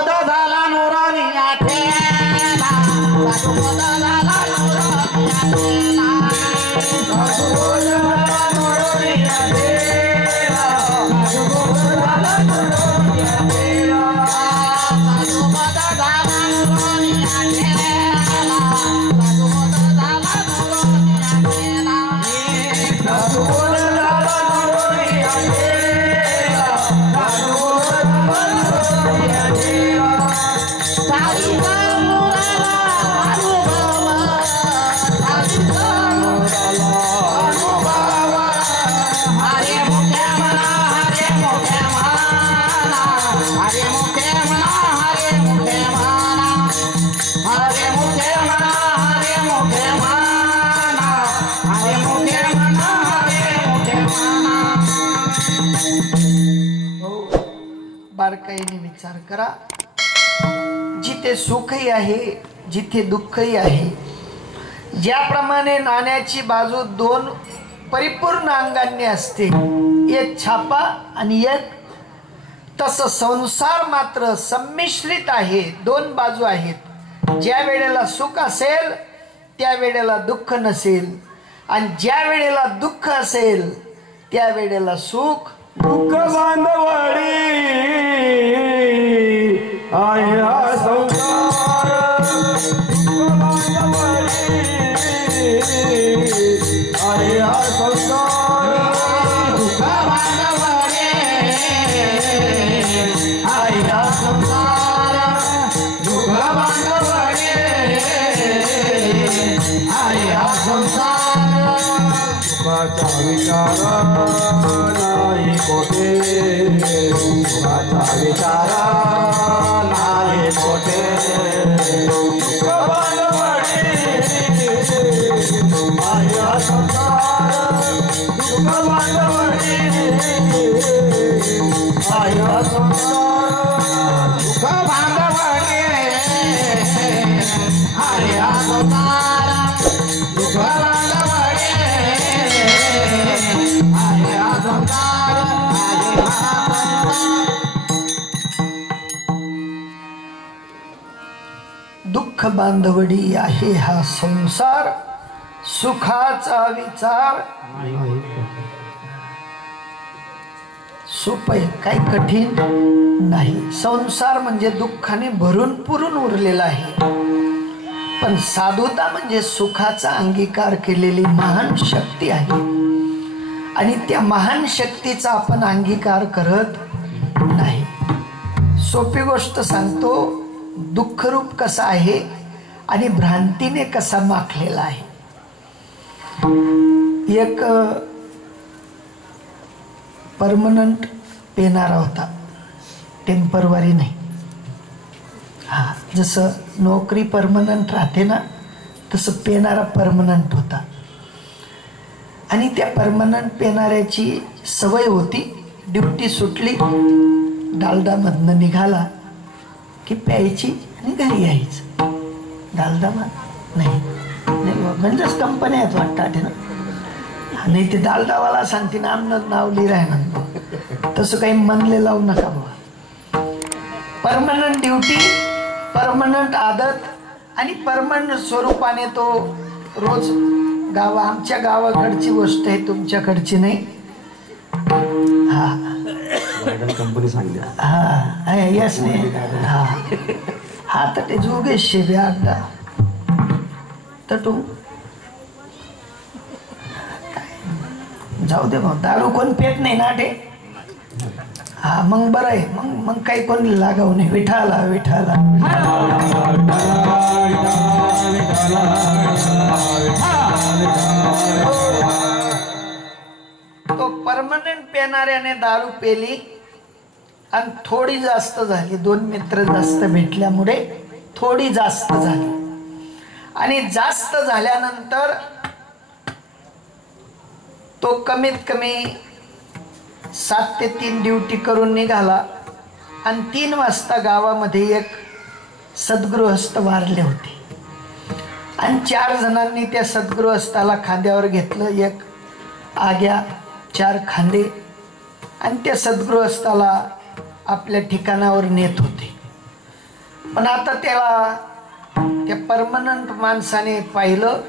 झाला नूरानी आठेला झाला नूरानी आठेला बारकाईने विचार करा. जिथे सुखही आहे जिथे दुःखही आहे. ज्याप्रमाणे नाण्याची बाजू दोन परिपूर्ण अंगांनी असते, एक छापा आणि एक, तसं संसार मात्र संमिश्रित आहे, दोन बाजू आहेत. ज्या वेळेला सुख असेल त्या वेळेला दुःख नसेल, आणि ज्या वेळेला दुःख असेल त्या वेळेला सुख. दुःख बांधवडी आया संसार, दुःख बांधवडी आया संसार, दुःख बांधवडी आया संसार, दुःख बांधवडी आया संसार. सुखाचा विचार नाही कोठे, सुखाचा विचार नाही कोठे, दुःख बांधवडी आया संसार, दुःख बांधवडी आया संसार, दुःख बांधवडी आया संसार, दुःख बांधवडी आया संसार. दुःख बांधवडी आहे हा संसार, सुखाचा विचार. सोपं आहे, काही कठीण नाही. संसार म्हणजे दुःखाने भरून पुरून उरलेला आहे, पण साधुता म्हणजे सुखाचा अंगीकार केलेली महान शक्ती आहे, आणि त्या महान शक्तीचा आपण अंगीकार करत नाही. सोपी गोष्ट सांगतो, दुःखरूप कसा आहे आणि भ्रांतीने कसा माखलेला आहे. एक परमनंट पेनारा होता, टेम्परवरी नाही. हा, जसं नोकरी परमनंट राहते ना, तसं पेनारा परमनंट होता. आणि त्या परमनंट पेनाऱ्याची सवय होती, ड्युटी सुटली डालडामधनं निघाला की प्यायची आणि घरी यायचं. डालडा नाही म्हणजेच कंपनी आहेत वाटतं ना, नाही ते डालडावाला सांगते ना आमनं नाव लिहिराय ना, तसं काही मनले लावू नका बाबा. परमनंट ड्युटी, परमनंट आदत आणि परमनंट स्वरूपाने तो रोज आमच्या गावाकडची गोष्ट आहे, तुमच्याकडची नाही. हा कंपनी सांगली हा यस नाही. हा हा तर ते जोगेश शेबे अड्डा तर तू जाऊ दे मग, दारू कोण पेत नाही ना ते. हा मग बरं आहे, मग काही कोण लागाव नाही. विठाला विठाला तो परमनंट पेणाऱ्याने दारू पेली आणि थोडी जास्त झाली. दोन मित्र जास्त भेटल्यामुळे थोडी जास्त झाली, आणि जास्त झाल्यानंतर तो कमीत कमी 7 ते 3 ड्युटी करून निघाला. आणि 3 वाजता गावामध्ये एक सद्गृहस्थ वारले होते, आणि 4 जणांनी त्या सद्गृहस्थाला खांद्यावर घेतलं. एक आग्या, 4 खांदे, आणि त्या सद्गृहस्थाला आपल्या ठिकाणावर नेत होते. पण आता त्याला त्या परमनंट माणसाने पाहिलं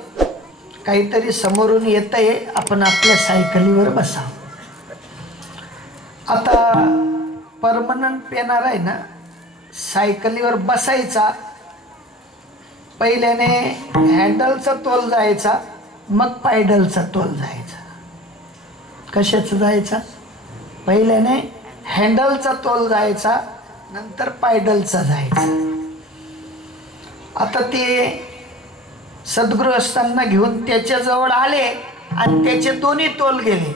काहीतरी समोरून येतंय, आपण आपल्या सायकलीवर बसा. आता परमनंट पेनार आहे ना, सायकलीवर बसायचा, पहिल्याने हँडलचा तोल जायचा, मग पायडलचा तोल जायचा. कशाचा जायचा? पहिल्याने हँडलचा तोल जायचा, नंतर पायडलचा जायचा. आता ते सद्गृहस्थांना घेऊन त्याच्याजवळ आले आणि त्याचे दोन्ही तोल गेले.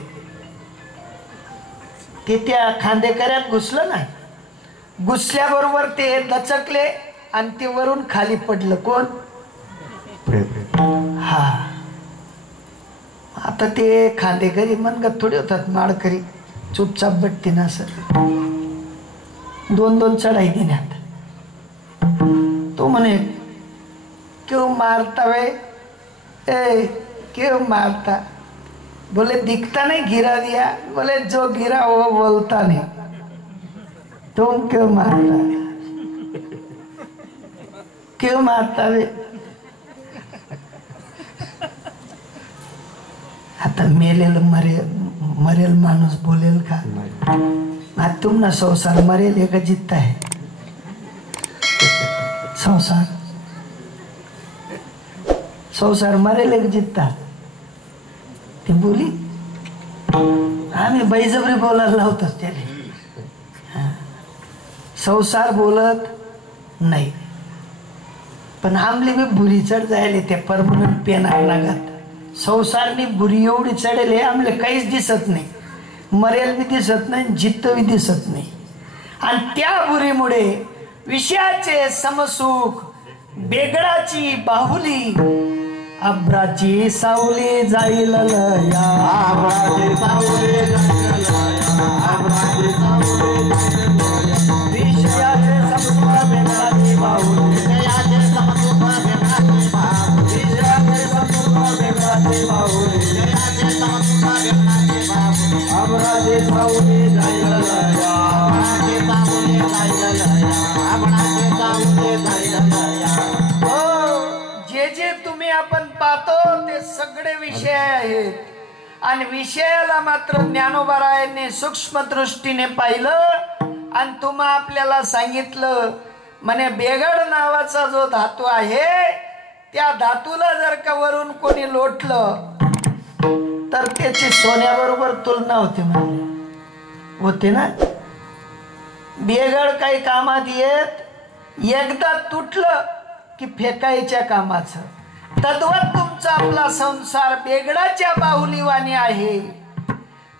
ते त्या खांदेकऱ्यात घुसलं नाही. घुसल्याबरोबर ते दचकले आणि ते वरून खाली पडलं. कोण? हा. आता ते खांदेकरी मनगत थोडे होतात, माळकरी चुपचाप बट्टी ना सर, 2-2 चढाई देण्यात. तो म्हणे क्यों मारता वे, ए क्यों मारता? बोले दिखता नहीं, गिरा दिया. बोले जो गिरा वो बोलता नहीं, तुम क्यों मारता, क्यों मारता वे? आता मेलेल मरेल माणूस बोलेल का? आज तुम ना संसार मरेल एक जित्ता है. संसार मरेल एक जित्ता. ती बोली आम्ही बळजबरी बोलायला लावतोच त्याने. संसार बोलत नाही, पण आमली बी बुरी चढ जायले त्या परमनंट पेनार लागत. संसारनी बुरी एवढी चढेल आमले काहीच दिसत नाही, मरेल बी दिसत नाही, जित्त बी दिसत नाही. आणि त्या बुरीमुळे विषयाचे समसुख, बेगडाची बाहुली, अब्राची सावली जाईल लया, अब्राची सावली जाईल लया, अब्राची सावली जाईल लया. विषयाचे समसुख बेगडाची बाहुली, विषयाचे समसुख बेगडाची बाहुली, विषयाचे समसुख बेगडाची बाहुली, विषयाचे समसुख बेगडाची बाहुली. अब्राची सावली जाईल लया, अब्राची सावली जाईल लया, अब्राची सावली जाईल लया. जे जे तुम्ही आपण पाहतो ते सगळे विषय आहेत. आणि विषयाला मात्र ज्ञानोबारायांनी सूक्ष्म दृष्टीने पाहिलं आणि तुम्हा आपल्याला सांगितलं म्हणे बेगड नावाचा जो धातू आहे त्या धातूला जर का वरून कोणी लोटलं तर त्याची सोन्याबरोबर तुलना होते म्हणजे होते ना. बेगड काही कामात येत, एकदा तुटलं की फेकायच्या कामाचं. तद्वत तुमचा आपला संसार बेगडाच्या बाहुलीवाणी आहे.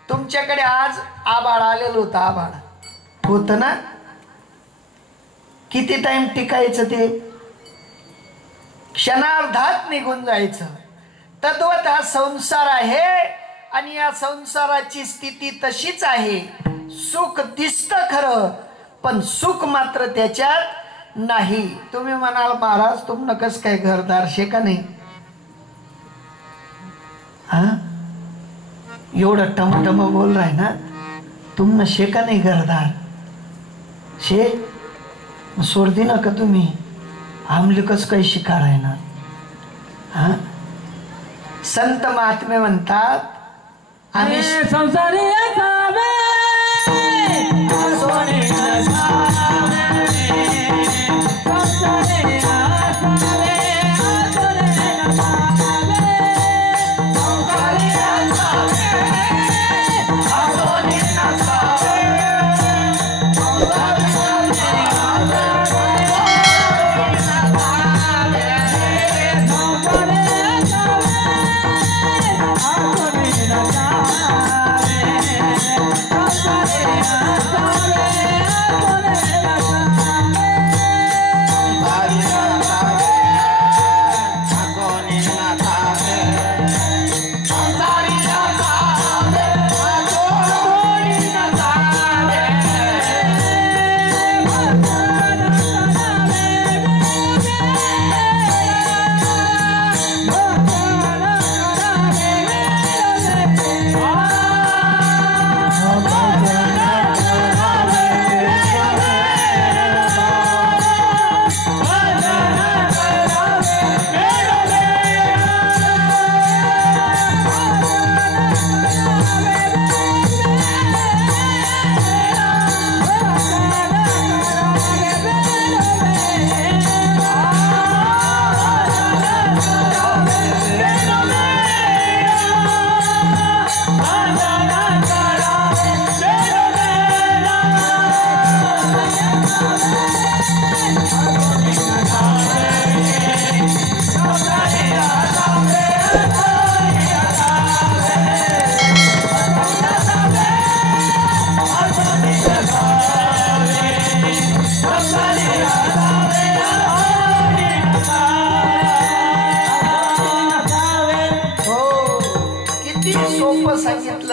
तुमच्याकडे आज आबाळ आलेलं होतं, आबाळ होत ना, किती टाइम टिकायचं ते क्षणार्धात निघून जायचं. तद्वत हा संसार आहे आणि या संसाराची स्थिती तशीच आहे. सुख दिसतं खरं, पण सुख मात्र त्याच्यात नाही. तुम्ही म्हणाल महाराज तुमनं कस काय घरदार शे का नाही? हा, एवढं टमटम बोल राय ना, तुमनं शे का नाही घरदार शे? सोडती ना का तुम्ही? आमले कस काही शिकार आहे ना. हा, संत महात्मे म्हणतात आम्ही संसारी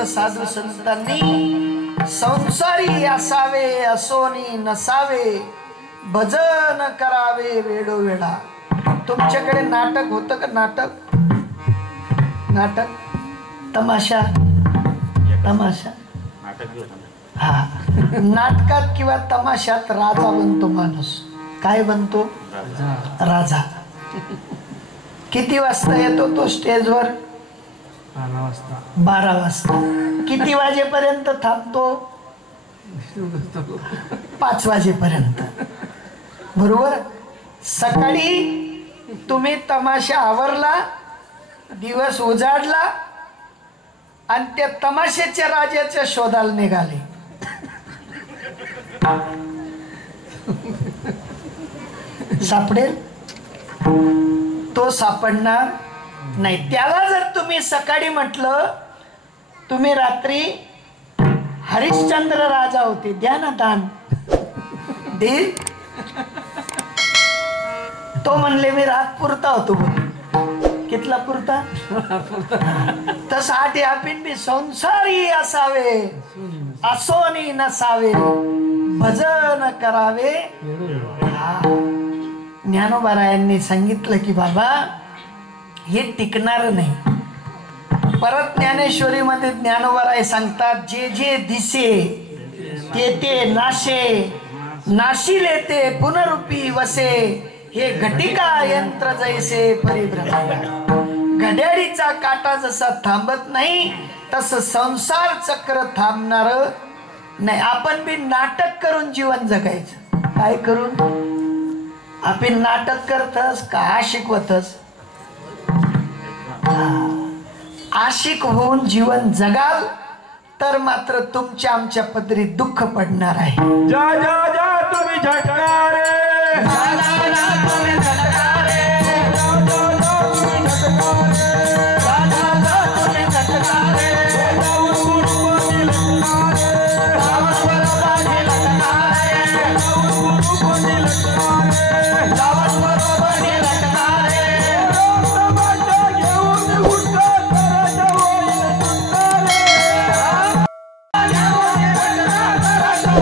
साधू संतांनी संसारी असावे असोनी नसावे, भजन करावे वेडोवेडा. तुमच्याकडे नाटक होतं का? नाटक नाटक तमाशा तमाशा हा. नाटकात किंवा तमाशात राजा बनतो माणूस. काय बनतो? राजा. किती वाजता येतो तो स्टेजवर? 12 वाजता. किती वाजेपर्यंत थांबतो? 5 वाजेपर्यंत. बरोबर. सकाळी तुम्ही तमाशा आवरला, दिवस उजाडला आणि त्या तमाशाच्या राजाच्या शोधाला निघाले. सापडेल? तो सापडणार नाही. त्याला जर तुम्ही सकाळी म्हटलं तुम्ही रात्री हरिश्चंद्र राजा होते, द्या ना दान, देईल? तो म्हणले मी रात पुरता होतो. कितला पुरता? तसा आधी आपण बी संसारी असावे असोनी नसावे, भजन करावे. ज्ञानोबारायांनी सांगितलं की बाबा हे टिकणार नाही. परत ज्ञानेश्वरीमध्ये ज्ञानोबाराय सांगतात, जे जे दिसे ते ते नाशे, नाशिले ते पुनरुपी वसे, हे घटिका यंत्र जैसे परिभ्रमण. घड्याळीचा काटा जसा थांबत नाही तसं संसार चक्र थांबणार नाही. आपण बी नाटक करून जीवन जगायचं. काय करून? आपण नाटक करतस का शिकवतस? आशिक होऊन जीवन जगाल तर मात्र तुमच्या आमच्या पदरी दुःख पडणार आहे. जा जा जा तुम्ही झटका रे, जा जा जा तुम्ही झटका रे, जा जा जा तुम्ही झटका रे, जा जा जा तुम्ही झटका रे, जाऊन गुरुपदी लटका रे, जाऊन बरोबरी लटका रे, जाऊन गुरुपदी लटका रे, जाऊन बरोबरी लटका रे. समाजा घेऊन उठता करायचं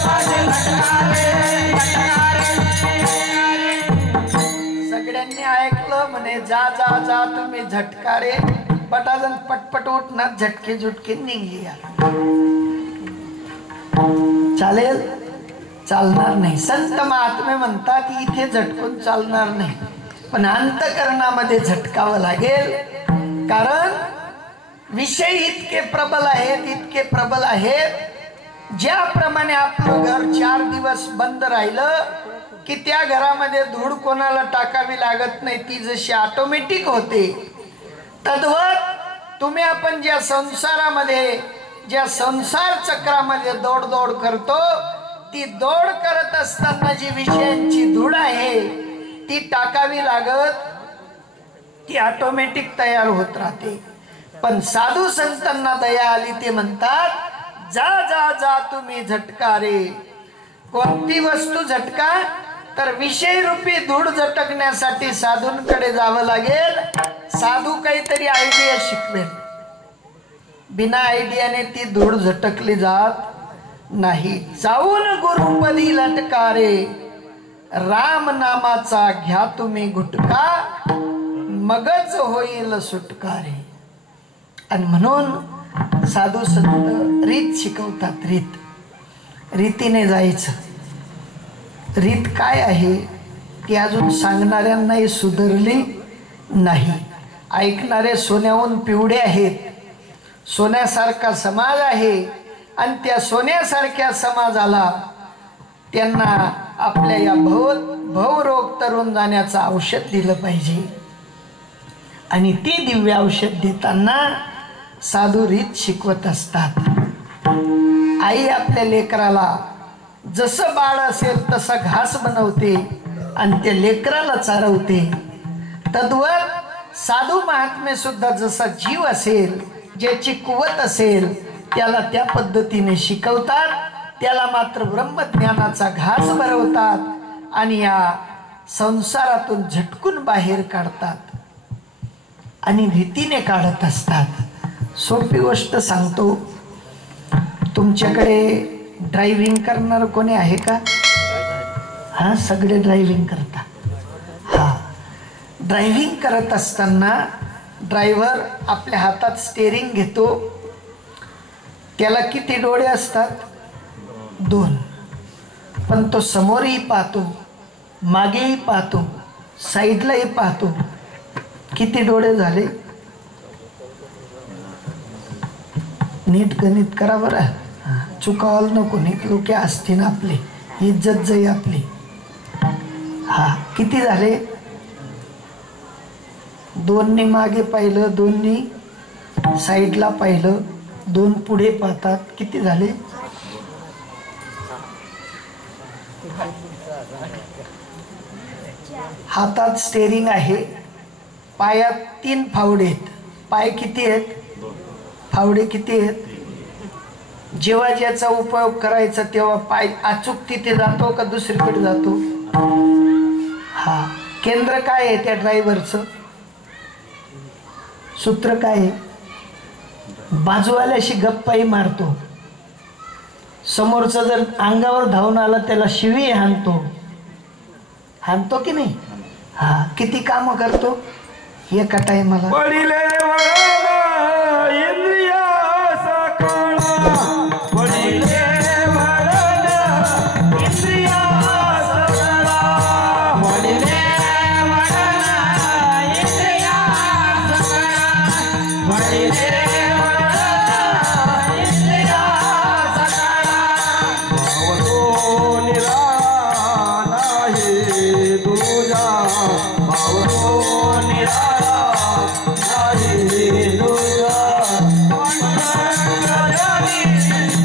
होईल सुटका रे, सगळ्यांनी ऐकलं म्हणे जा जा जा तुम्ही झटका रे. पटाजन पटपट उठणार, झटके झुटके निघली. चालेल? चालणार नाही. संत महात्मे म्हणतात इथे झटकून चालणार नाही, पण अंतकरणामध्ये झटकावं लागेल. कारण विषय इतके प्रबल आहेत, इतके प्रबल आहेत. ज्याप्रमाणे आपलं घर 4 दिवस बंद राहिलं की त्या घरामध्ये धूळ कोणाला टाकावी लागत नाही, ती जशी ऑटोमॅटिक होते, तद्वत तुम्ही आपण ज्या संसारामध्ये, ज्या संसार चक्रामध्ये दौड दौड करतो, ती दौड करत असताना जी विषयांची धूळ आहे ती टाकावी लागत, ती ऑटोमॅटिक तयार होत राहते. पण साधू संतांना दया आली, ते म्हणतात जा जा जा तुम्ही झटका रे. कोणती वस्तू झटका? तर विषय रूपी धूळ झटकण्यासाठी साधूंकडे जावं लागेल. साधू काहीतरी आयडिया शिकवेल. बिना आयडियाने ती धूळ झटकली जात नाही. जाऊन गुरुपदी लटका रे, राम नामाचा घ्या तुम्ही गुटका, मगच होईल सुटका रे. आणि म्हणून साधू संत रीत शिकवतात. रीतीने जायचं. रीत काय आहे ती अजून सांगणाऱ्यांनाही सुधारली नाही. ऐकणारे सोन्याहून पिवळे आहेत. सोन्यासारखा समाज आहे आणि त्या सोन्यासारख्या समाजाला त्यांना आपल्या या भवरोग तरुण जाण्याचं औषध दिलं पाहिजे. आणि ती दिव्य औषध देताना साधू रीत शिकवत असतात. आई आपल्या लेकराला जसं बाळ असेल तसा घास बनवते आणि त्या लेकराला चारवते. तद्वत साधू महात्मे सुद्धा जसा जीव असेल, ज्याची कुवत असेल, त्याला त्या पद्धतीने शिकवतात. त्याला मात्र ब्रह्मज्ञानाचा घास भरवतात आणि या संसारातून झटकून बाहेर काढतात आणि भीतीने काढत असतात। सोपी गोष्ट सांगतो, तुमच्याकडे ड्रायव्हिंग करणार कोणी आहे का? हा, सगळे ड्रायव्हिंग करतात। हा, ड्रायव्हिंग करत असताना ड्रायव्हर आपल्या हातात स्टेरिंग घेतो, त्याला किती डोळे असतात? 2, पण तो समोरही पाहतो, मागेही पाहतो, साईडलाही पाहतो। किती डोळे झाले? नीट गणित करा बरं, चुकावल नको, नीट लोके असते ना आपली, इज्जत जाई आपली। हा, किती झाले? 2नी मागे पाहिलं, 2नी साईडला पाहिलं, 2 पुढे पाहतात, किती झाले? हातात स्टेरिंग आहे, पायात 3 फावडे आहेत। पाय किती आहेत? फावडे किती आहेत? जेव्हा ज्याचा उपयोग करायचा तेव्हा पाय अचूक तिथे जातो का दुसरीकडे जातो? हा, केंद्र काय आहे त्या ड्रायव्हरचं? सूत्र काय आहे? बाजूवाल्याशी गप्पाही मारतो, समोरचा जर अंगावर धावून आला त्याला शिवी हाणतो, हाणतो की नाही? हा, किती काम करतो एका टाइमाला? पडिले वळण इंद्रिया सकळा, पडिले वळण इंद्रिया सकळा, पडिले वळण इंद्रिया सकळा, पडिले वळण इंद्रिया सकळा। भावतो निराळा नाही तुझा, भावतो निराळा नाही तुझा, पांडुरंगारी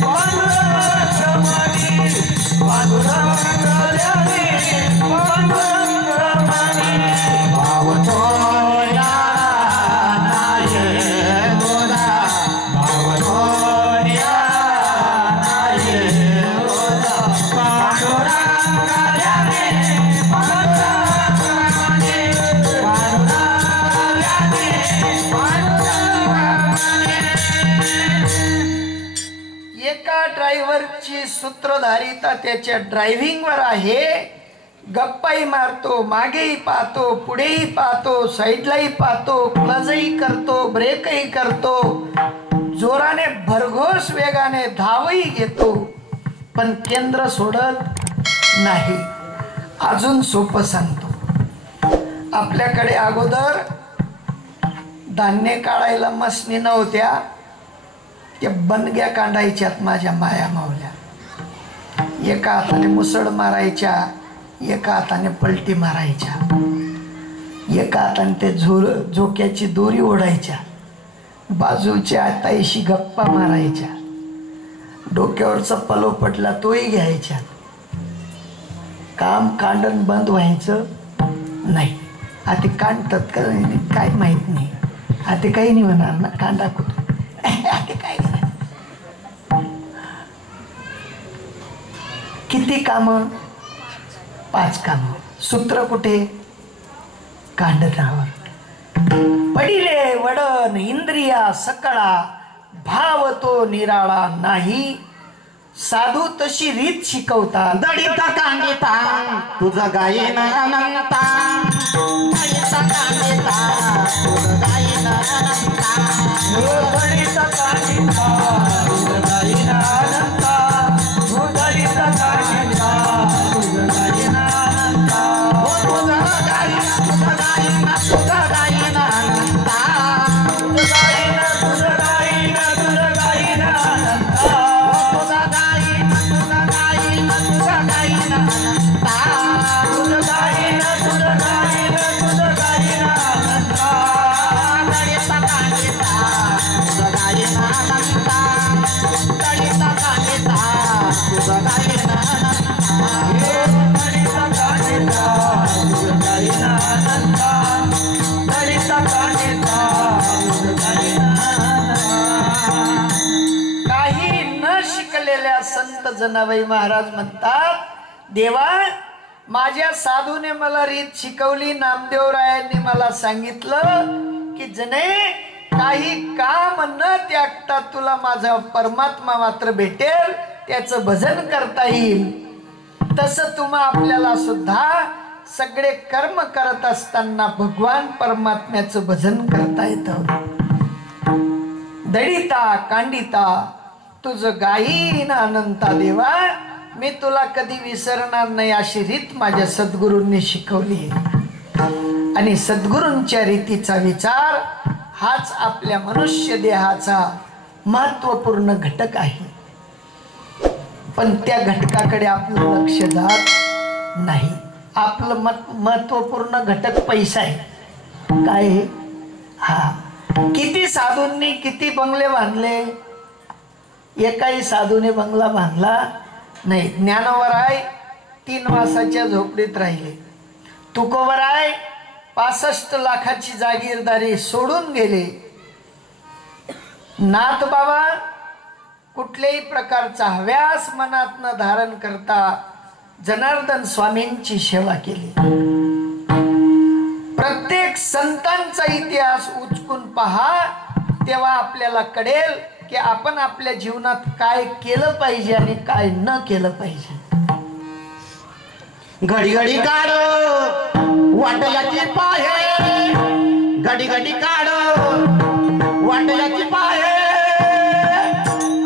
पांडुरंगमणी, पांडुरंगारी पांडुरंगमणी, भावतो निराळा नाही तुझा, भावतो निराळा नाही तुझा, पांडुरंगारी एका ड्रायव्हरची सूत्रधारिता त्याच्या ड्रायव्हिंगवर आहे। गप्पाही मारतो, मागेही पाहतो, पुढेही पाहतो, साईडलाही पाहतो, क्लचही करतो, ब्रेकही करतो, जोराने भरघोस वेगाने धावही घेतो, पण केंद्र सोडत नाही। अजून सोपं सांगतो, आपल्याकडे अगोदर धान्य काढायला मशनी नव्हत्या, त्या बनग्या काढायच्यात माझ्या माया मावल्या। एका हाताने मुसळ मारायच्या, एका हाताने पलटी मारायच्या, एका हाताने ते झोक्याची दोरी ओढायच्या, बाजूच्या ताईशी गप्पा मारायच्या, डोक्यावरचा पलो पटला तोही घ्यायच्या। काम कांडण बंद व्हायचं नाही। आता कांडतात का काय माहित नाही, आता काही नाही होणार ना, कांदा कुठं आता काय करायचं? किती काम? 5 काम। सूत्र कुठे? कांडणावर। पडिले वडन इंद्रिया सकळा, भाव तो निराळा नाही, साधू तशी रीत शिकवतात। दडिता कांडिता तुझं गायन अनंता, दडिता कांडिता तुझं गायन अनंता, दडिता कांडिता तुझं गायन अनंता, दडिता कांडिता तुझं गायन अनंता, तुझं गायन तुझं गायन तुझं गायन अनंता, तुझं गायन तुझं गायन तुझं गायन अनंता, तुझं गायन तुझं गायन तुझं गायन अनंता, तुझं गायन तुझं गायन तुझं गायन अनंता, दडिता कांडिता संत जनाबाई महाराज म्हणतात, देवा माझ्या साधूने मला रीत शिकवली, नामदेवरायांनी मला सांगितलं की जने काही काम न त्यागता तुला माझा परमात्मा मात्र भेटेल, त्याचं भजन करता येईल। तसं तुम्हा आपल्याला सुद्धा सगळे कर्म करत असताना भगवान परमात्म्याचं भजन करता येतं। दळिता कांडिता तुझं गायीन अनंता देवा, मी तुला कधी विसरणार नाही अशी रीत माझ्या सद्गुरूंनी शिकवली। आणि सद्गुरूंच्या रीतीचा विचार हाच आपल्या मनुष्य देहाचा महत्वपूर्ण घटक आहे, पण त्या घटकाकडे आपलं लक्ष जात नाही। आपलं महत्वपूर्ण घटक पैसा आहे। काय आहे? हा, किती साधूंनी किती बंगले बांधले, एकाही साधूने बंगला बांधला नाही। ज्ञानोबराय 3 मासाच्या झोपडीत राहिले, तुकोबराय 65 लाखाची जागीरदारी सोडून गेले, नाथ बाबा कुठल्याही प्रकारचा हव्यास मनात न धारण करता जनार्दन स्वामींची सेवा केली। प्रत्येक संतांचा इतिहास उचकून पहा, तेव्हा आपल्याला कळेल की आपण आपल्या जीवनात काय केलं पाहिजे आणि काय न केलं पाहिजे। घडी घडी काढ वाटयाची पाहे, घडी घडी काढ वाटयाची पाहे,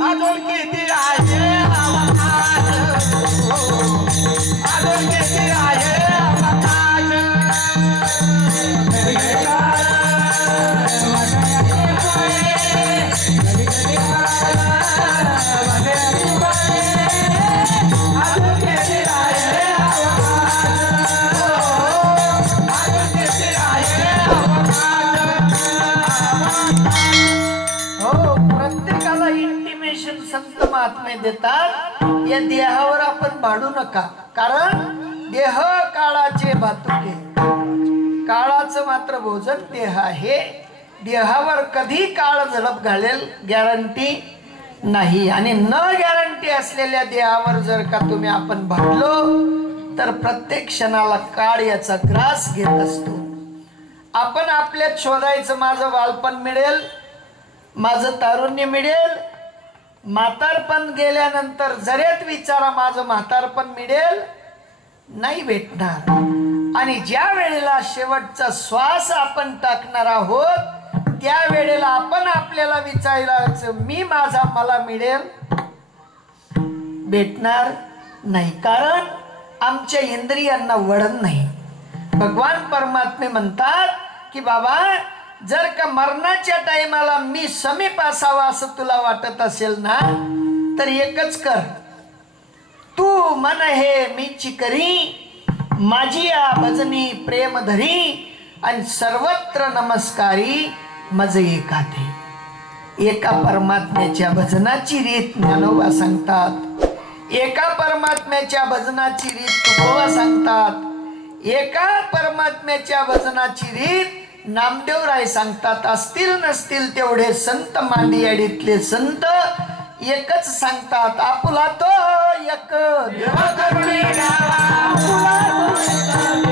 अजून किती आहे अजून किती आहे संत महात्मे देतात, या देहावर आपण भांडू नका, कारण देह काळाचे भातुके, काळाचं मात्र भोजन देह आहे। देहावर कधी काळ झडप घालेल गॅरंटी नाही, आणि न गॅरंटी असलेल्या देहावर जर का तुम्ही आपण भांडलो तर प्रत्येक क्षणाला काळ याचा ग्रास घेत असतो। आपण आपल्यात शोधायचं, माझं बालपण मिळेल, माझं तारुण्य मिळेल, म्हातारपण गेल्यानंतर जरेत विचारा माझं म्हातारपण मिळेल, नाही भेटणार। आणि ज्या वेळेला शेवटचा श्वास आपण टाकणार आहोत त्या वेळेला आपण आपल्याला विचारायचं, मी माझा मला मिळेल, भेटणार नाही, कारण आमच्या इंद्रियांना वळण नाही। भगवान परमात्मे म्हणतात की बाबा जर का मरणाच्या टाइमाला मी समीप असावा असं तुला वाटत असेल ना, तर एकच कर, तू मन हे मीची करी, माझी या भजनी प्रेम धरी, आणि सर्वत्र नमस्कारी मज एकाते। एका परमात्म्याच्या भजनाची रीत ज्ञानोबा सांगतात, एका परमात्म्याच्या भजनाची रीत तुकोबा सांगतात, एका परमात्म्याच्या भजनाची रीत नामदेवराय सांगतात। असतील नसतील तेवढे संत मांडियाडीतले संत एकच सांगतात, आपुला तो एक देव करुणी द्यावा, आपुला तो एक